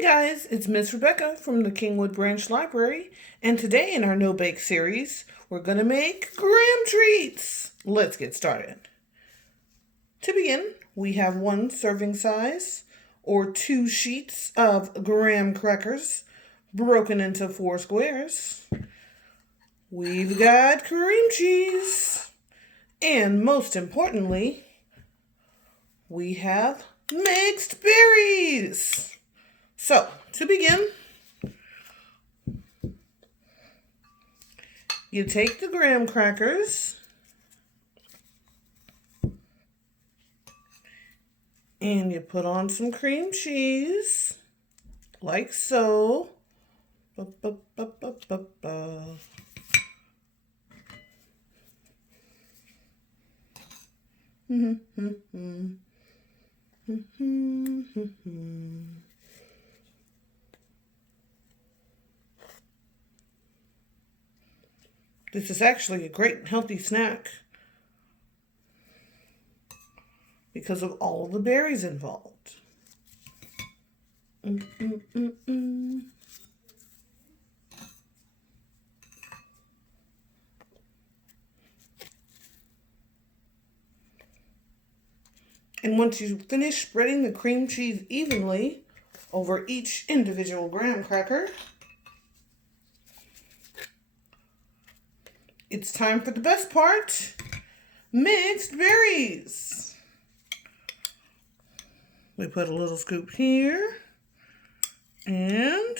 Hey guys, it's Miss Rebecca from the Kingwood Branch Library, and today in our No Bake series, we're going to make graham treats. Let's get started. To begin, we have 1 serving size or 2 sheets of graham crackers broken into 4 squares. We've got cream cheese, and most importantly, we have mixed berries. So, to begin, you take the graham crackers and you put on some cream cheese, like so. This is actually a great and healthy snack because of all the berries involved. And once you finish spreading the cream cheese evenly over each individual graham cracker, it's time for the best part, mixed berries. We put a little scoop here, and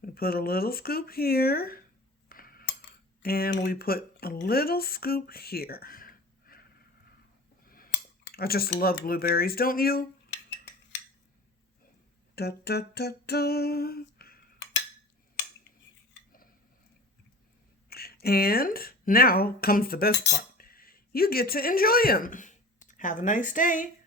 we put a little scoop here, and we put a little scoop here. I just love blueberries, don't you? Da, da, da, da. And now comes the best part. You get to enjoy them. Have a nice day.